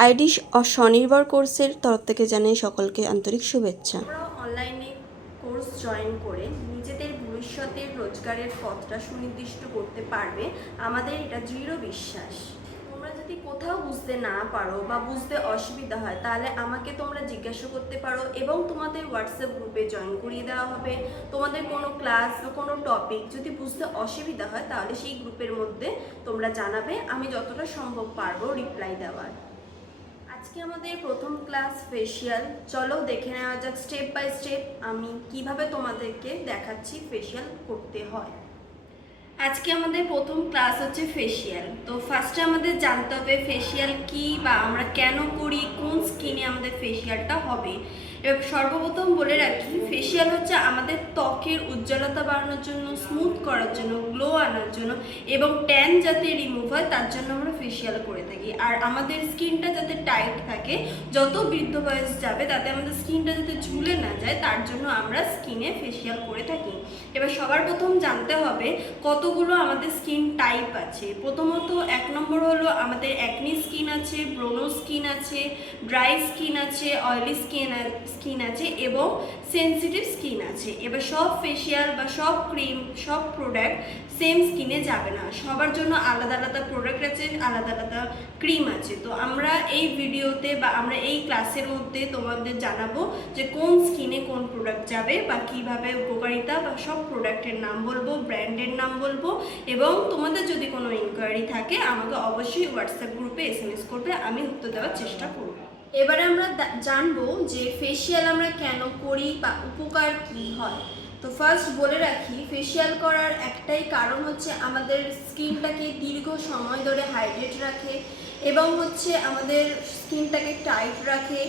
ID স্বনির্ভর কোর্সের তরফ থেকে জানাই সকলকে আন্তরিক শুভেচ্ছা। আমরা অনলাইনে কোর্স জয়েন করে নিজেদের ভবিষ্যতের রোজগারের পথটা সুনির্দিষ্ট করতে পারবে, আমাদের এটা দৃঢ় বিশ্বাস। তোমরা যদি কোথাও বুঝতে না পারো বা বুঝতে অসুবিধা হয় তাহলে আমাকে তোমরা জিজ্ঞাসা করতে পারো এবং তোমাদের হোয়াটসঅ্যাপ গ্রুপে জয়েন করিয়ে দেওয়া হবে। তোমাদের কোনো ক্লাস বা কোনো টপিক যদি বুঝতে অসুবিধা হয় তাহলে সেই গ্রুপের মধ্যে তোমরা জানাবে, আমি যতটা সম্ভব পারবো রিপ্লাই দেওয়ার। আজকে আমাদের প্রথম ক্লাস ফেসিয়াল। চলো দেখে নেওয়া যাক স্টেপ বাই স্টেপ আমি কিভাবে তোমাদেরকে দেখাচ্ছি ফেসিয়াল করতে হয়। আজকে আমাদের প্রথম ক্লাস হচ্ছে ফেসিয়াল। তো ফার্স্টে আমাদের জানতে হবে ফেসিয়াল কি বা আমরা কেন করি, কোন স্কিনে আমাদের ফেসিয়ালটা হবে। এবার সর্বপ্রথম বলে রাখি, ফেসিয়াল হচ্ছে আমাদের ত্বকের উজ্জ্বলতা বাড়ানোর জন্য, স্মুথ করার জন্য, গ্লো আনার জন্য এবং ট্যান যাতে রিমুভ হয় তার জন্য আমরা ফেসিয়াল করে থাকি। আর আমাদের স্কিনটা যাতে টাইট থাকে, যত বৃদ্ধ বয়স যাবে তাতে আমাদের স্কিনটা যাতে ঝুলে না যায় তার জন্য আমরা স্কিনে ফেসিয়াল করে থাকি। এবার সবার প্রথম জানতে হবে কতগুলো আমাদের স্কিন টাইপ আছে। প্রথমত 1 নম্বর হলো আমাদের অ্যাকনি স্কিন আছে, ব্রোনো স্কিন আছে, ড্রাই স্কিন আছে, অয়েলি স্কিন আছে এবং সেনসিটিভ স্কিন আছে। এবার সব ফেসিয়াল বা সব ক্রিম, সব প্রোডাক্ট সেম স্কিনে যাবে না, সবার জন্য আলাদা আলাদা প্রোডাক্ট আছে, আলাদা আলাদা ক্রিম আছে। তো আমরা এই ভিডিওতে বা আমরা এই ক্লাসের মধ্যে তোমাদের জানাবো যে কোন স্কিনে কোন প্রোডাক্ট যাবে বা কিভাবে উপকারিতা বা সব প্রোডাক্টের নাম বলবো, ব্র্যান্ডের নাম বলবো এবং তোমাদের যদি কোনো ইনকোয়ারি থাকে আমাকে অবশ্যই হোয়াটসঅ্যাপ গ্রুপে SMS করবে, আমি উত্তর দেওয়ার চেষ্টা করব। এবারে আমরা জানবো যে ফেসিয়াল আমরা কেন করি বা উপকার কী হয়। তো ফার্স্ট বলে রাখি, ফেসিয়াল করার একটাই কারণ হচ্ছে আমাদের স্কিনটাকে দীর্ঘ সময় ধরে হাইড্রেট রাখে এবং হচ্ছে আমাদের স্কিনটাকে টাইট রাখে।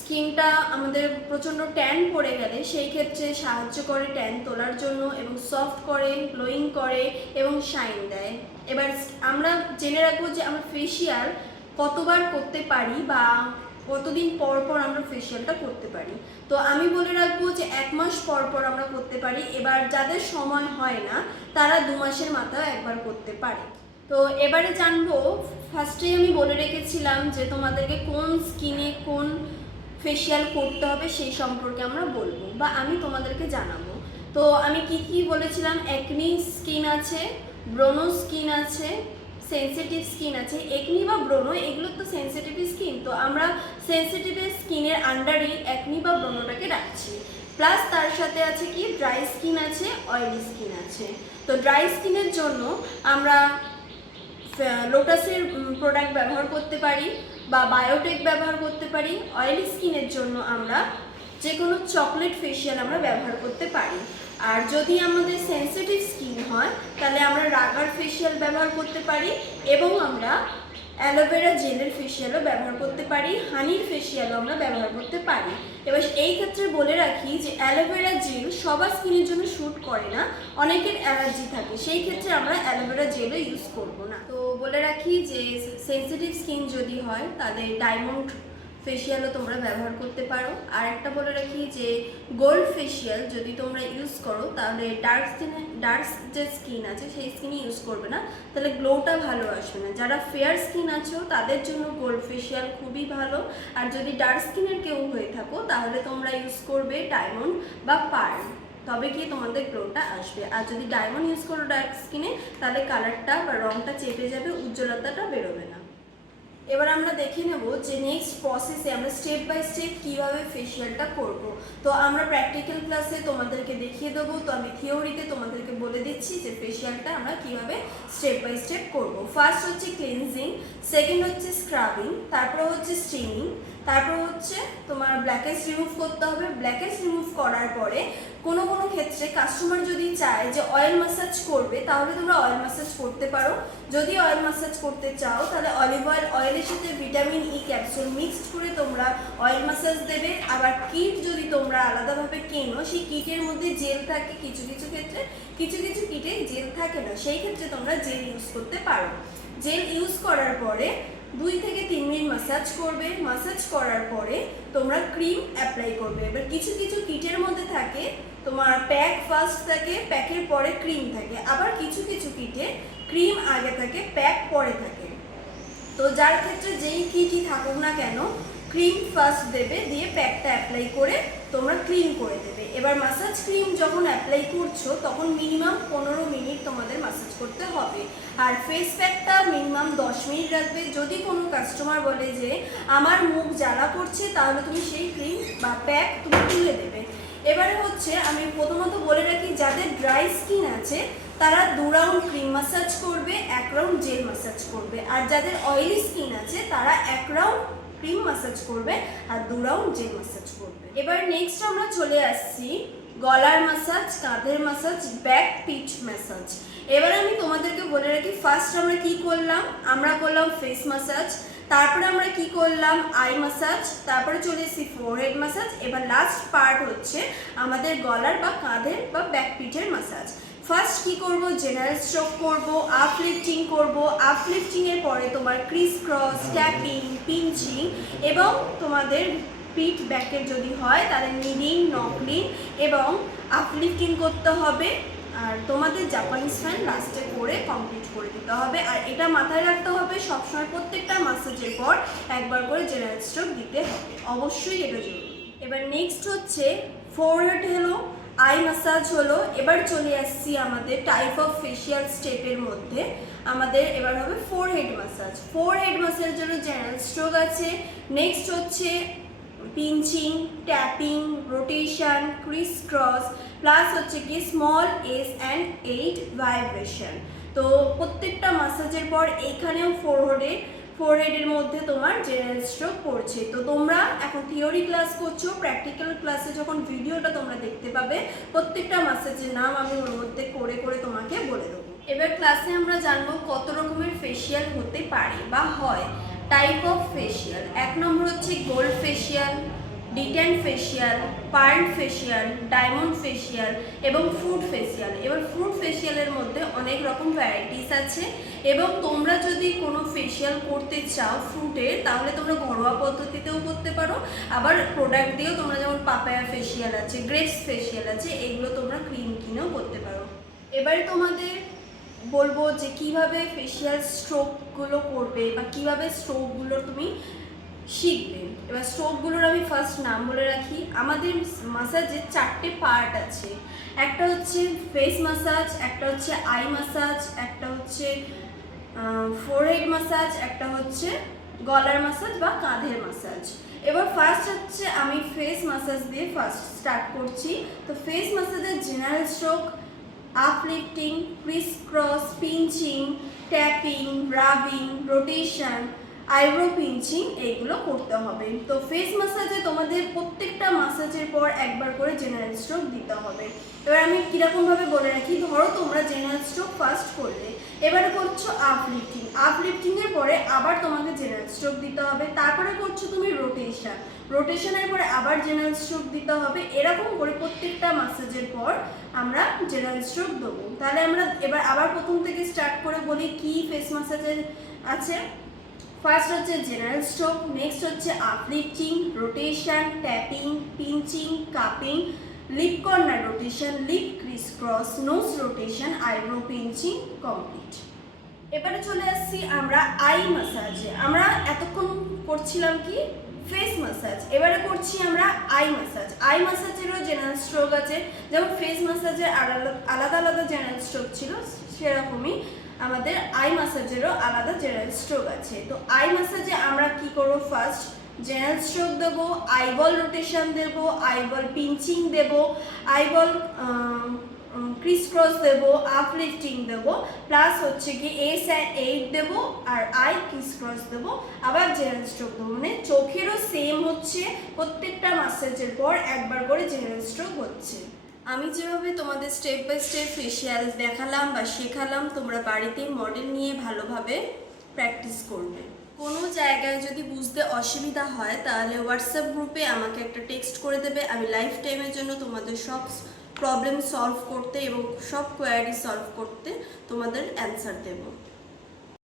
স্কিনটা আমাদের প্রচণ্ড ট্যান পড়ে গেলে সেই ক্ষেত্রে সাহায্য করে ট্যান তোলার জন্য এবং সফট করে, গ্লোয়িং করে এবং শাইন দেয়। এবার আমরা জেনে রাখবো যে আমরা ফেসিয়াল কতবার করতে পারি বা কতদিন পর পর আমরা ফেসিয়ালটা করতে পারি। তো আমি বলে রাখবো যে 1 মাস পর পর আমরা করতে পারি। এবার যাদের সময় হয় না তারা 2 মাসের মাথায় একবার করতে পারে। তো এবারে জানবো, ফার্স্টেই আমি বলে রেখেছিলাম যে তোমাদেরকে কোন স্কিনে কোন ফেসিয়াল করতে হবে সেই সম্পর্কে আমরা বলবো বা আমি তোমাদেরকে জানাবো। তো আমি কি বলেছিলাম, অ্যাকনি স্কিন আছে, ব্রোনো স্কিন আছে, সেনসিটিভ স্কিন আছে। একনি বা ব্রোনো এগুলো তো সেনসিটিভ স্কিন, তো আমরা সেনসিটিভ স্কিনের আন্ডারেই একনি বা ব্রোনোটাকে রাখছি। প্লাস তার সাথে আছে কি ড্রাই স্কিন আছে, অয়েলি স্কিন আছে। তো ড্রাই স্কিনের জন্য আমরা লোটাসের প্রোডাক্ট ব্যবহার করতে পারি বা বায়োটেক ব্যবহার করতে পারি। অয়েলি স্কিনের জন্য আমরা যে কোনো চকলেট ফেসিয়াল আমরা ব্যবহার করতে পারি। আর যদি আমাদের সেনসিটিভ স্কিন হয় তাহলে আমরা রাগার ফেসিয়াল ব্যবহার করতে পারি এবং আমরা অ্যালোভেরা জেলের ফেসিয়ালও ব্যবহার করতে পারি, হানির ফেসিয়ালও আমরা ব্যবহার করতে পারি। এবার এই ক্ষেত্রে বলে রাখি যে অ্যালোভেরা জেল সবার স্কিনের জন্য শ্যুট করে না, অনেকের অ্যালার্জি থাকে, সেই ক্ষেত্রে আমরা অ্যালোভেরা জেলও ইউজ করব না। তো বলে রাখি যে সেনসিটিভ স্কিন যদি হয় তাহলে ডায়মন্ড ফেসিয়ালও তোমরা ব্যবহার করতে পারো। আর একটা বলে রাখি যে গোল্ড ফেসিয়াল যদি তোমরা ইউজ করো তাহলে ডার্ক যে স্কিন আছে সেই স্কিনে ইউজ করবে না, তাহলে গ্লোটা ভালো আসবে না। যারা ফেয়ার স্কিন আছো তাদের জন্য গোল্ড ফেসিয়াল খুবই ভালো। আর যদি ডার্ক স্কিনের কেউ হয়ে থাকো তাহলে তোমরা ইউজ করবে ডায়মন্ড বা পার্ল, তবে কি তোমাদের গ্লোটা আসবে। আর যদি ডায়মন্ড ইউজ করো ডার্ক স্কিনে তাহলে কালারটা বা রঙটা চেপে যাবে, উজ্জ্বলতাটা বেরোবে না। এবার আমরা দেখে নেব যে নেক্সট প্রসেসে আমরা স্টেপ বাই স্টেপ কীভাবে ফেসিয়ালটা করব। তো আমরা প্র্যাকটিক্যাল ক্লাসে তোমাদেরকে দেখিয়ে দেবো, তো আমি থিওরিতে তোমাদেরকে বলে দিচ্ছি যে ফেসিয়ালটা আমরা কীভাবে স্টেপ বাই স্টেপ করব। ফার্স্ট হচ্ছে ক্লিনজিং, সেকেন্ড হচ্ছে স্ক্রাবিং, তারপর হচ্ছে স্টিমিং, তারপর হচ্ছে তোমার ব্ল্যাকেজ রিমুভ করতে হবে। ব্ল্যাকেজ রিমুভ করার পরে কোনো কোনো ক্ষেত্রে কাস্টমার যদি চায় যে অয়েল ম্যাসাজ করবে তাহলে তোমরা অয়েল ম্যাসাজ করতে পারো। যদি অয়েল ম্যাসাজ করতে চাও তাহলে অলিভ অয়েলের সাথে ভিটামিন ই ক্যাপসুল মিক্সড করে তোমরা অয়েল ম্যাসাজ দেবে। আবার কিট যদি তোমরা আলাদাভাবে কেনো, সেই কিটের মধ্যে জেল থাকে, কিছু কিছু ক্ষেত্রে কিছু কিছু কিটে জেল থাকে না, সেই ক্ষেত্রে তোমরা জেল ইউজ করতে পারো। জেল ইউজ করার পরে 2 থেকে 3 মিনিট ম্যাসাজ করবে। ম্যাসাজ করার পরে তোমরা ক্রিম অ্যাপ্লাই করবে। এবার কিছু কিছু কিটের মধ্যে থাকে তোমার প্যাক ফার্স্ট থাকে, প্যাকের পরে ক্রিম থাকে, আবার কিছু কিছু কিটে ক্রিম আগে থাকে, প্যাক পরে থাকে। তো যার ক্ষেত্রে যেই কিটই থাকুক না কেন, ক্রিম ফার্স্ট দেবে, দিয়ে প্যাকটা অ্যাপ্লাই করে তোমরা ক্লিন করে দেবে। এবার মাসাজ ক্রিম যখন অ্যাপ্লাই করছো তখন মিনিমাম 15 মিনিট তোমাদের মাসাজ করতে হবে, আর ফেস প্যাকটা মিনিমাম 10 মিনিট রাখবে। যদি কোনো কাস্টমার বলে যে আমার মুখ জ্বালা করছে, তাহলে তুমি সেই ক্রিম বা প্যাক তুমি তুলে দেবে। এবারে হচ্ছে আমি প্রথমত বলে রাখি, যাদের ড্রাই স্কিন আছে তারা 2 রাউন্ড ক্রিম মাসাজ করবে, 1 রাউন্ড জেল মাসাজ করবে, আর যাদের অয়েলি স্কিন আছে তারা 1 রাউন্ড ক্রিম মাসাজ করবে আর 2 রাউন্ড জেল মাসাজ করবে। এবার নেক্সট আমরা চলে আসছি গলার মাসাজ, কাঁধের মাসাজ, ব্যাক পিঠ ম্যাসাজ। এবার আমি তোমাদেরকে বলে রাখি, ফার্স্ট আমরা কি করলাম, আমরা করলাম ফেস মাসাজ, তারপরে আমরা কি করলাম আই মাসাজ, তারপরে চলে এসেছি ফোরহেড মাসাজ। এবার লাস্ট পার্ট হচ্ছে আমাদের গলার বা কাঁধের বা ব্যাক পিঠের মাসাজ। ফার্স্ট কি করব, জেনারেল স্ট্রোক করব, আপলিফটিং করব। আপলিফটিং এর পরে তোমার ক্রিস ক্রস, ট্যাপিং, পিঞ্চিং এবং তোমাদের পিঠ ব্যাকের যদি হয় তাহলে নিডিং, নকলিং এবং আপলিফটিং করতে হবে। আর তোমাদের জাপানিজ ফ্যান লাস্টে করে কমপ্লিট করে দিতে হবে। আর এটা মাথায় রাখতে হবে, সবসময় প্রত্যেকটা মাসাজের পর একবার করে জেনারেল স্ট্রোক দিতে হবে, অবশ্যই এটা জরুরি। এবার নেক্সট হচ্ছে ফোরহেড হলো, আই মাসাজ হলো। এবার চলে আসছি আমাদের টাইপ অফ ফেশিয়াল স্টেপের মধ্যে। আমাদের এবার হবে ফোরহেড মাসাজ। ফোরহেড মাসাজের জন্য জেনারেল স্ট্রোক আছে। নেক্সট হচ্ছে pinching, tapping, rotation, Chris cross, plus হচ্ছে কি স্মল এস অ্যান্ড 8 ভাইব্রেশন। তো প্রত্যেকটা মাসাজের পর এইখানেও ফোরহেডের মধ্যে তোমার জেনারেল স্ট্রোক পড়ছে। তো তোমরা এখন থিওরি ক্লাস করছো, প্র্যাকটিক্যাল ক্লাসে যখন ভিডিওটা তোমরা দেখতে পাবে প্রত্যেকটা মাসাজের নাম আমি ওর মধ্যে করে করে তোমাকে বলে দেবো। এবার ক্লাসে আমরা জানবো কত রকমের ফেশিয়াল হতে পারে বা হয়। টাইপ অফ ফেশিয়াল, 1 নম্বর হচ্ছে gold facial, detan facial, pearl facial, diamond facial এবং ফ্রুট ফেশিয়াল। এবার ফ্রুট ফেশিয়ালের মধ্যে অনেক রকম ভ্যারাইটিস আছে, এবং তোমরা যদি কোনো ফেশিয়াল করতে চাও ফ্রুটের, তাহলে তোমরা ঘরোয়া পদ্ধতিতেও করতে পারো, আবার প্রোডাক্ট দিয়েও তোমরা, যেমন পাপায়া ফেশিয়াল আছে, গ্রেপস ফেশিয়াল আছে, এগুলো তোমরা ক্রিম কিনেও করতে পারো। এবারে তোমাদের বলবো যে কিভাবে ফেশিয়াল স্ট্রোকগুলো করবে বা কিভাবে স্ট্রোকগুলো তুমি শিখবে। এবার স্ট্রোকগুলোর আমি ফার্স্ট নাম বলে রাখি। আমাদের মাসাজে 4টে পার্ট আছে, একটা হচ্ছে ফেস মাসাজ, একটা হচ্ছে আই মাসাজ, একটা হচ্ছে ফোরহেড মাসাজ, একটা হচ্ছে গলার মাসাজ বা কাঁধের মাসাজ। এবার ফার্স্ট হচ্ছে আমি ফেস মাসাজ দিয়ে ফার্স্ট স্টার্ট করছি। তো ফেস মাসাজের general stroke, uplifting, criss cross, pinching, tapping, rubbing, rotation, eyebrow pinching, এইগুলো করতে হবে। তো ফেস মাসাজে তোমাদের প্রত্যেকটা মাসাজের পর একবার করে জেনারেল স্ট্রোক দিতে হবে। এবার আমি কীরকমভাবে বলে রাখি, ধরো তোমরা জেনারেল স্ট্রোক ফার্স্ট করলে, এবারে করছো আপলিফটিং, আপলিফটিংয়ের পরে আবার তোমাকে জেনারেল স্ট্রোক দিতে হবে, তারপরে করছো তুমি রোটেশন, রোটেশনের পরে আবার জেনারেল স্ট্রোক দিতে হবে। এরকম করে প্রত্যেকটা মাসাজের পর আমরা জেনারেল স্ট্রোক দেবো। তাহলে আমরা এবার আবার প্রথম থেকে স্টার্ট করে বলি কি ফেস মাসাজের আছে। ফার্স্ট হচ্ছে জেনারেল স্ট্রোক, নেক্সট হচ্ছে uplifting, rotation, tapping, pinching, cupping, lip corner rotation, lip criss cross, nose rotation, eyebrow pinching complete. এবারে চলে আসছি আমরা আই মাসাজে। আমরা এতক্ষণ করছিলাম কি ফেস মাসাজ, এবারে করছি আমরা আই মাসাজ। আই মাসাজেরও জেনারেল স্ট্রোক আছে, যেমন ফেস মাসাজের আলাদা আলাদা জেনারেল স্ট্রোক ছিল, সেরকমই আমাদের আই মাসাজেরও আলাদা জেনারেল স্ট্রোক আছে। তো আই মাসাজে আমরা কি করবো, ফার্স্ট জেনারেল স্ট্রোক দেবো, আইবল রোটেশন দেবো, আইবল পিঞ্চিং দেবো, আইবল ক্রিস ক্রস দেবো, আপলিফটিং দেবো, প্লাস হচ্ছে কি এস অ্যান্ড 8 দেবো, আর আই ক্রিস ক্রস দেবো, আবার জেনারেল স্ট্রোক দেবো। মানে চোখেরও সেম হচ্ছে, প্রত্যেকটা মাসাজের পর একবার করে জেনারেল স্ট্রোক হচ্ছে। আমি যেভাবে তোমাদের স্টেপ বাই স্টেপ ফেশিয়াল দেখালাম বা শেখালাম, তোমরা বাড়িতে মডেল নিয়ে ভালোভাবে প্র্যাকটিস করবে। কোনো জায়গায় যদি বুঝতে অসুবিধা হয় তাহলে হোয়াটসঅ্যাপ গ্রুপে আমাকে একটা টেক্সট করে দেবে, আমি লাইফ টাইমের জন্য তোমাদের সব প্রবলেম সলভ করতে এবং সব কোয়ারি সলভ করতে তোমাদের অ্যান্সার দেবো।